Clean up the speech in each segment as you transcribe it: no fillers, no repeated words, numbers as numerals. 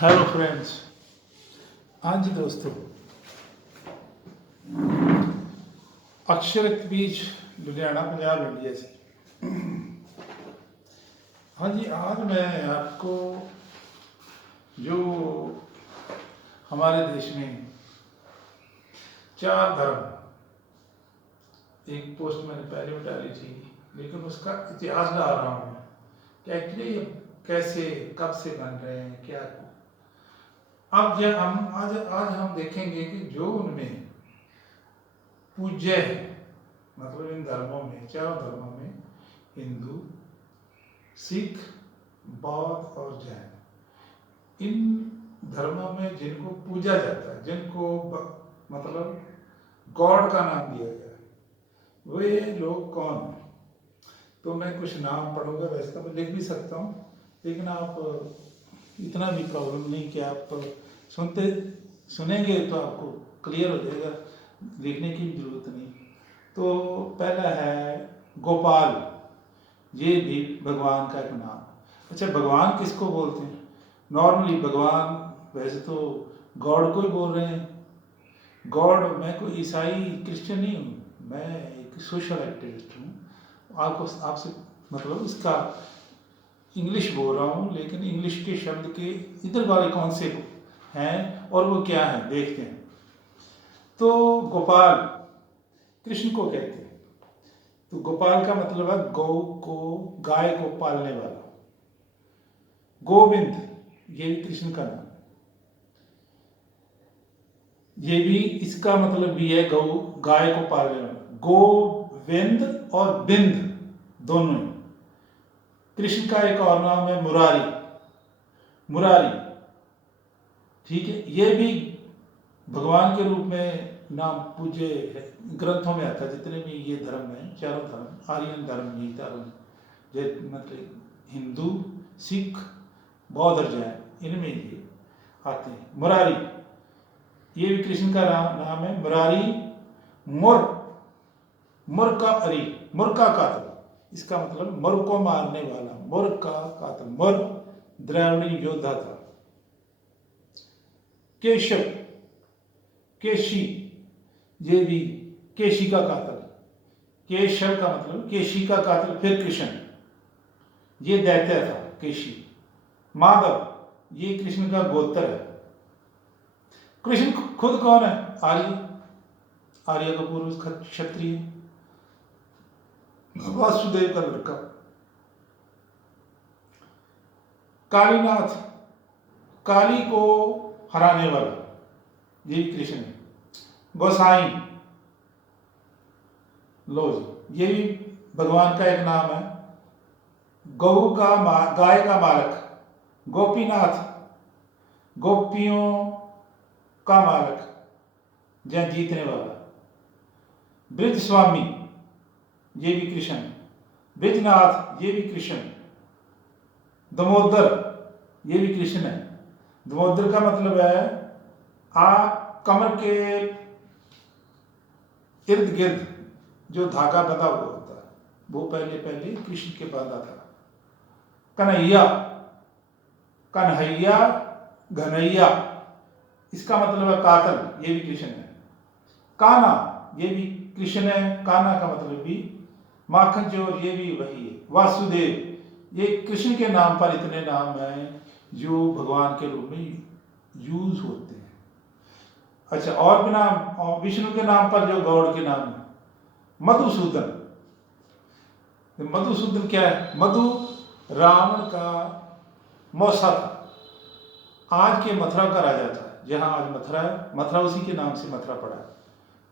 Hello friends. हाँ जी दोस्तों, अक्षरक बीज लुधियाना पंजाब इंडिया से। हाँ जी, आज मैं आपको जो हमारे देश में चार धर्म, एक पोस्ट मैंने पहले भी डाली थी, लेकिन उसका इतिहास डाल रहा हूँ कि एक्चुअली ये कैसे कब से बन रहे हैं, क्या। अब जब हम आज हम देखेंगे कि जो उनमें पूज्य है, मतलब इन धर्मों में, चारों धर्मों में, हिंदू, सिख, बौद्ध और जैन, इन धर्मों में जिनको पूजा जाता है, जिनको मतलब गॉड का नाम दिया गया है, वे लोग कौन हैं? तो मैं कुछ नाम पढ़ूंगा, वैसे तो मैं लिख भी सकता हूँ, लेकिन आप इतना भी प्रॉब्लम नहीं कि आप सुनेंगे तो आपको क्लियर हो जाएगा, लिखने की भी जरूरत नहीं। तो पहला है गोपाल, ये भी भगवान का एक नाम। अच्छा, भगवान किसको बोलते हैं? नॉर्मली भगवान वैसे तो गॉड को ही बोल रहे हैं। गॉड, मैं कोई ईसाई क्रिश्चियन नहीं हूँ, मैं एक सोशल एक्टिविस्ट हूँ। आपसे मतलब इसका इंग्लिश बोल रहा हूँ, लेकिन इंग्लिश के शब्द के इधर वाले कौन से हैं और वो क्या है देखते हैं। तो गोपाल कृष्ण को कहते हैं। तो गोपाल का मतलब है गौ को, गाय को पालने वाला। गोविंद, ये भी कृष्ण का नाम, ये भी इसका मतलब भी है गौ, गाय को पालने वाला। गोविंद और बिंद दोनों ही। कृष्ण का एक और नाम है मुरारी, मुरारी, ठीक है। ये भी भगवान के रूप में नाम पूज्य है, ग्रंथों में आता है। जितने भी ये धर्म हैं, चारों धर्म, आर्यन धर्म, ये धर्म, मतलब हिंदू, सिख, बौद्ध और जैन, इनमें ये आते हैं। मुरारी, ये भी कृष्ण का नाम है। मुरारी मुर, मुर का अरी, मुर का कातल, इसका मतलब मुर को मारने वाला, मुर का कातल। मुर द्राविड़ी योद्धा था। केशव, केशी, ये भी केशी का कातल। केशव का मतलब केशी का कातल। फिर कृष्ण, ये दैत्य था केशी। माधव, ये कृष्ण का गोत्र है। कृष्ण खुद कौन है? आर्य, आर्य का पूर्व क्षत्रिय, वासुदेव का लड़का। कालीनाथ, काली को हराने वाला, ये भी कृष्ण है। गोसाई, लो जी, ये भी भगवान का एक नाम है। गौ का गाय का मालक। गोपीनाथ, गोपियों का मालक, या जीतने वाला। ब्रिज स्वामी, ये भी कृष्ण। ब्रिजनाथ, ये भी कृष्ण। दमोदर, ये भी कृष्ण है। दमोदर का मतलब है कमर के इर्द गिर्द जो धागा बंधा हुआ होता है, वो पहले पहले कृष्ण के बांधा था। कन्हैया, कन्हैया, घनैया, इसका मतलब है कातल, ये भी कृष्ण है। काना, ये भी कृष्ण है। काना का मतलब भी माखन चोर, ये भी वही है। वासुदेव, ये कृष्ण के नाम पर इतने नाम हैं जो भगवान के रूप में यूज होते हैं। अच्छा, और भी नाम, और विष्णु के नाम पर जो गौड़ के नाम है, मधुसूदन। मधुसूदन क्या है? मधु रावण का मौसा था, आज के मथुरा का राजा था। जहां आज मथुरा है, मथुरा उसी के नाम से मथुरा पड़ा।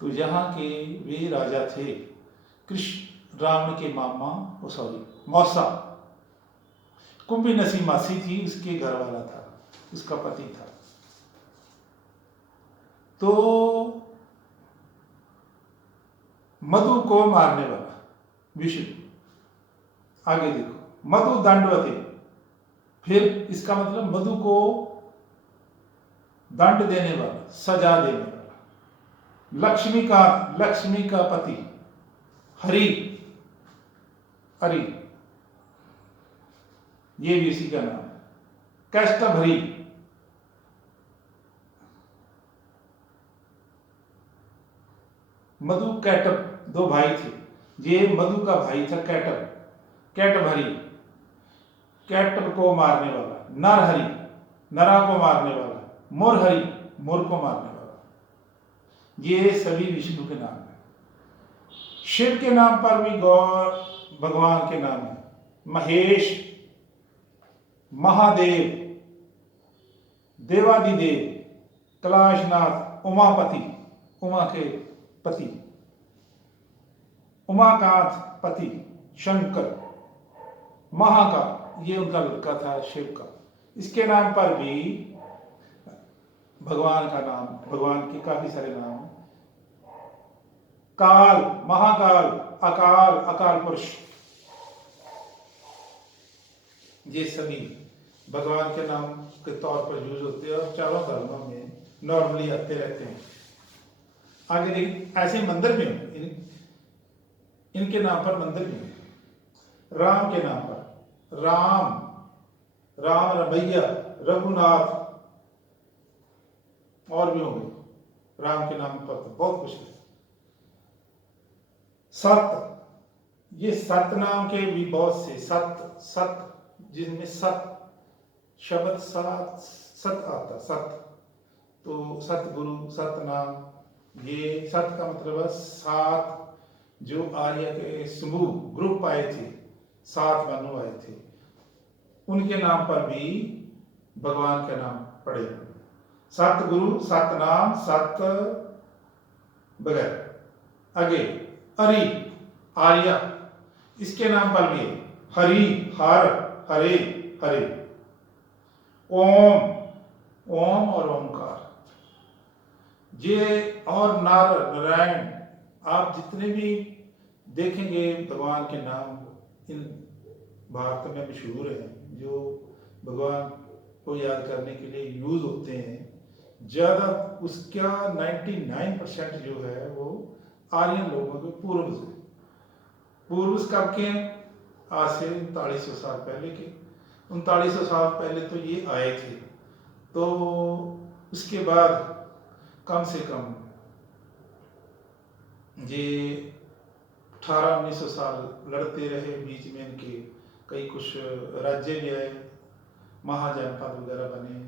तो यहाँ के वे राजा थे कृष्ण, रावण के मामा, मौसा। कुंभी नसी मासी थी, उसके घर वाला था, उसका पति था। तो मधु को मारने वाला विष्णु। आगे देखो, मधु दंडवती, फिर इसका मतलब मधु को दंड देने वाला, सजा देने वाला। लक्ष्मी का, लक्ष्मी का पति। हरि, हरि, ये भी इसी का नाम है। कैष्टभरी, मधु कैटभ, दो भाई थे। ये मधु का भाई था कैटभ, कैटभरी, कैटभ को मारने वाला, नरहरि, नरा को मारने वाला, मुरहरि, मुर को मारने वाला। ये सभी विष्णु के नाम है। शिव के नाम पर भी गौर भगवान के नाम है। महेश, महादेव, देवादिदेव, कैलाशनाथ, उमापति, उमा के पति, उमाकांत पति, शंकर, महाकाल, ये उनका लड़का था शिव का। इसके नाम पर भी भगवान का नाम, भगवान के काफी सारे नाम हैं। काल, महाकाल, अकाल, अकाल पुरुष, ये सभी भगवान के नाम के तौर पर यूज होते हैं और चारों धर्मों में नॉर्मली आते रहते हैं। आगे देखिए, ऐसे मंदिर में इनके नाम पर मंदिर में राम के नाम पर राम, राम रमैया, रघुनाथ, और भी होंगे राम के नाम पर तो बहुत कुछ है। सत, ये सत नाम के भी बहुत से सत, सत जिनमें सत शब्द सात सत आता, सत तो सतगुरु, सतनाम, ये सत का मतलब है सात, जो आर्य के समूह ग्रुप आए थे, 7 मनु आए थे, उनके नाम पर भी भगवान का नाम पड़े। सतगुरु, सतनाम, सत वगैरह। आगे हरि, आर्य, इसके नाम पर भी हरि, हर, हरे, हरे। ओम, ओम और ओमकार, ये और नारायण, आप जितने भी देखेंगे भगवान के नाम इन भारत में मशहूर हैं, जो भगवान को याद करने के लिए यूज होते हैं। ज़्यादा उसका 99% जो है वो आर्यन लोगों के पूर्वज है। पूर्वज कब के? आज से 3900 साल पहले के। 3900 साल पहले तो ये आए थे, तो उसके बाद कम से कम ये 1800-1900 साल लड़ते रहे। बीच में इनके कई कुछ राज्य भी आए, महाजनपद वगैरह बने,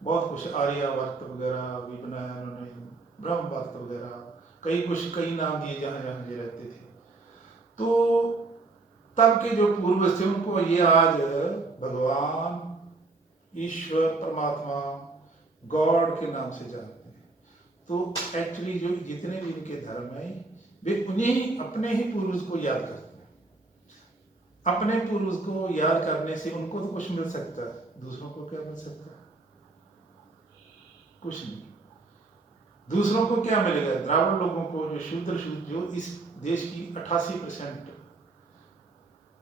बहुत कुछ आर्यावर्त वगैरह भी बनाया उन्होंने, ब्रह्मवर्त वगैरह, कई नाम दिए जहाँ जहाँ ये रहते थे। तो तब के जो पूर्वज थे उनको ये आज भगवान, ईश्वर, परमात्मा, गॉड के नाम से जानते हैं। तो एक्चुअली जो जितने भी इनके धर्म हैं वे उन्हीं अपने ही पूर्वज को याद करते हैं। अपने पूर्वज को याद करने से उनको तो कुछ मिल सकता है, दूसरों को क्या मिल सकता है? कुछ नहीं। दूसरों को क्या मिलेगा? द्राविड़ लोगों को, जो शूद्र जो इस देश की 88%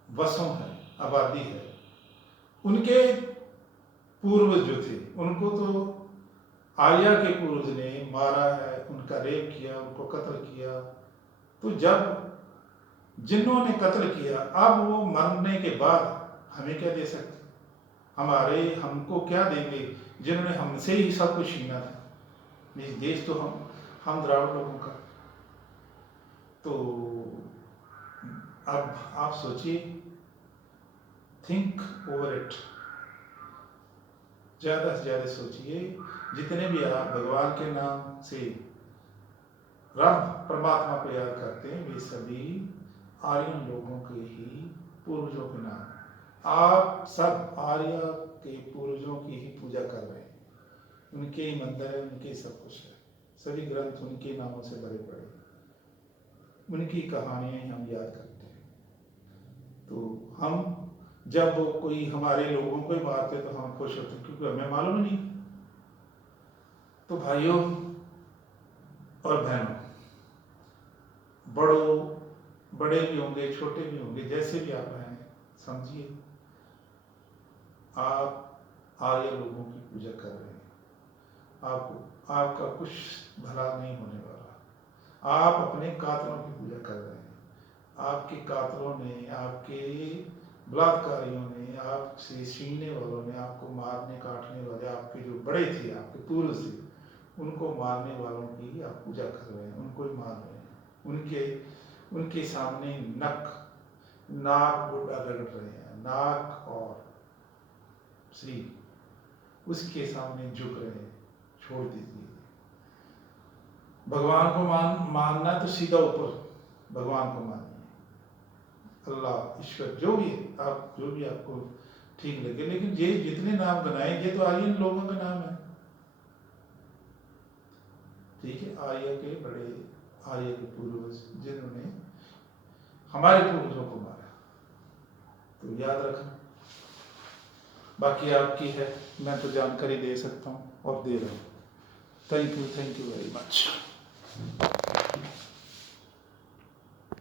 वसों है, आबादी है, उनके पूर्वज जो थे उनको तो आर्या के पूर्वज ने मारा है, उनका रेप किया, उनको कत्ल किया। तो जब जिन्होंने कत्ल किया, अब वो मरने के बाद हमें क्या दे सकते? हमको क्या देंगे जिन्होंने हमसे ही सब कुछ छीना था? ये देश तो हम द्राविड़ लोगों का। तो अब आप सोचिए, थिंक ओवर इट, ज्यादा से ज्यादा सोचिए। जितने भी आप भगवान के नाम से रब परमात्मा को याद करते हैं, वे सभी आर्यन लोगों के ही पूर्वजों के नाम हैं। आप सब आर्य के पूर्वजों की ही पूजा कर रहे हैं, उनके ही मंदिर है, उनके सब कुछ है, सभी ग्रंथ उनके नामों से भरे पड़े, उनकी कहानियां हम याद करते हैं। तो हम जब कोई हमारे लोगों को ही मारते तो हम खुश होते, क्योंकि हमें मालूम नहीं। तो भाइयों और बहनों, बड़े भी होंगे, छोटे भी होंगे, जैसे भी आप हैं, समझिए आप आर्य लोगों की पूजा कर रहे हैं। आपका कुछ भला नहीं होने वाला। आप अपने कातलों की पूजा कर रहे हैं। आपके कातलों ने, आपके बलात्कारियों ने, आपसे छीनने वालों ने, आपको मारने काटने वाले, आपके जो बड़े थे, आपके पूर्वज थे, उनको मारने वालों की आप पूजा कर रहे हैं, उनको ही मार रहे हैं। उनके उनके सामने नाक गोटा रगड़ रहे हैं, नाक और सिर उसके सामने झुक रहे हैं, छोड़ दीजिए। भगवान को मानना तो सीधा ऊपर भगवान को मानिए, अल्लाह ईश्वर जो भी आपको ठीक लगे। लेकिन ये जितने नाम बनाए ये तो आर्यन लोगों का नाम है, ठीक है। आर्य के पूर्वज जिन्होंने हमारे पूर्वजों को मारा, तो याद रखना। बाकी आपकी है, मैं तो जानकारी दे सकता हूँ और दे रहा हूँ। Thank you very much.